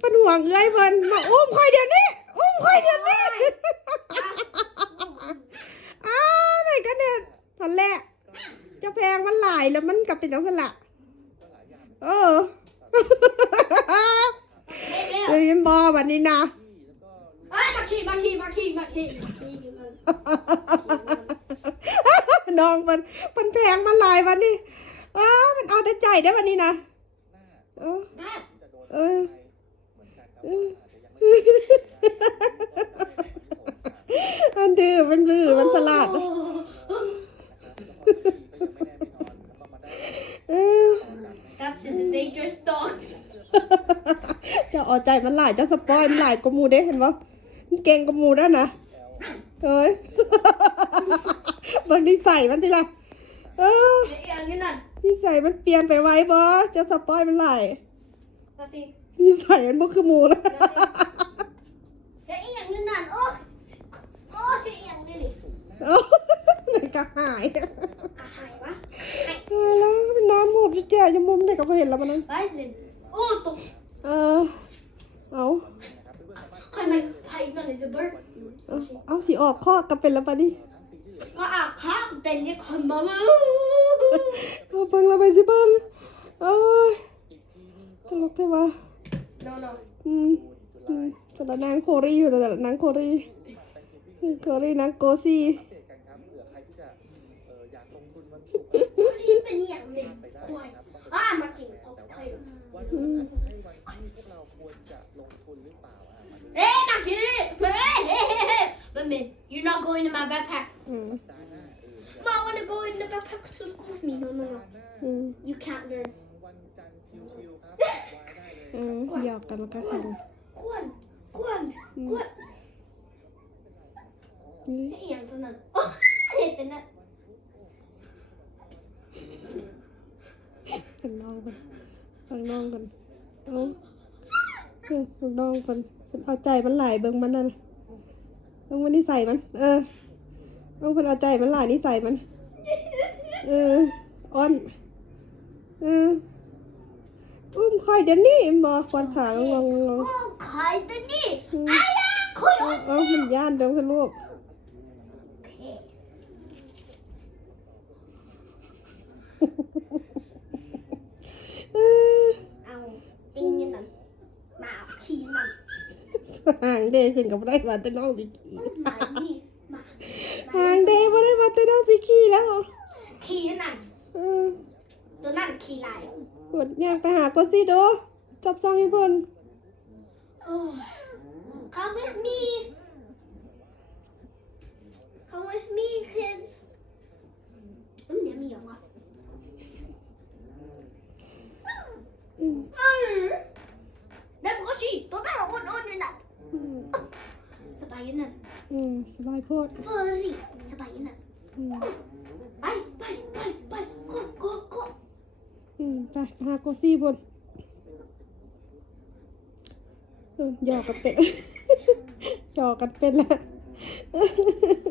เป็นห่วงเอ้ยเพิ่นมาอุ้มค่อยเดี๋ยวนี้ อุ้มค่อยเดี๋ยวนี้อ้าวไหนกันเนี่ยทันแหละเจะแพงมันหลายแล้วมันกลับเป็นจังสละเออเฮ้ยบอวันนี้นะเอ้ยมาขี่มาขี่มาขี่มาขี่น้องมันมันแพงมันหลายวันนี้เออมันเอาแต่ใจได้วันนี้นะเออเออเออมันดื้อมันดื้อมันสลัดเออ That's just a dangerous dog จะเอาใจมันหลายจะสปอยมันหลายกว่าหมูเด้เห็นปะมันเก่งกว่าหมูแล้วนะเอ้ยบางนิสัยมันทีละเอออย่างนี้นั่น นิสัยมันเปลี่ยนไปไว้บอจะสปอยมันหลายนาทีนิสัยมันบ่คือหมูแล้วเฮ้ยอย่างนี้นั่นโอ้โอ้ยอย่างนี้นี่เอ้าไหนก็หายกระหายวะตายแล้วมันนอนหมูบจะแจ่จะมุมไหนก็บ่เห็นแล้วมันนั้นไปเล่นโอ้ตกเออเอาใครในไผ่นั่นเลยจะเบิร์ดเอาเอาสิออกข้อกันเป็นแล้วปะนี่ ก็อาค้าเป็นนี่คนมาเเอาเบิ่งเราไปสิเบิ่งเอ้ยตลกแท้วะ no no อืมอืมแต่ละนางโครีอยู่แต่ละนางโครีโครีนางโกซีนี่เป็นอย่างหนึ่งควายอ่ามากินตกไข่อืมเอ๊ะนาทีเฮ้ยเฮ้ยเฮ้ย Wait a minute you're not going in my backpack อืม Mom wanna go in the backpack to school with me no no no อืม you can't learn อืมหยอกกันมันก็คือกวนกวนกวนนี่ไอ้อย่างตัวนั้นโอ้เห็นแต่นั่นเป็นน้องกันเป็นน้องกันเอาเออเป็นน้องกันเป็นเอาใจมันหลายเบิ่งมันนั่น เบิ่งมันนิสัยมัน เออเบิ่งเป็นเอาใจมันหลายนิสัยมัน เอออ้อน เอออุ้มคอยเดี๋ยวนี้บอควันขางงงงงโอ้ใครตัวนี้ไอ้ยาคุยเอาเอามันย่านเดี๋ยวค่ะลูก เออ เอาติงนี่นั่นมาเอาขี้นั่น ห่างเดขึ้นกับได้มาแต่น้องสิขี่มานี่มาห่างเดมาได้มาแต่น้องสิขี่แล้วขี้นั่นเออตัวนั่นขี้ลายปวดยากไปหาก็สิโดจับซองให้เพิ่นโอ้ย Come with me Come with me kids อืมเนี่ยมีอย่างวะอืมเออนั่นก็สิตัวนั่นอ้วนๆนี่น่ะอืมส บายอยังนั่นอืมสบายโพดเฟอร์รี่สบายอยังนั่นอืมไปไปไปไปก็ก็ก็อืมไปหาโกซี่บนเออหยอกกันเป็น หยอกกันเป็นแล้ว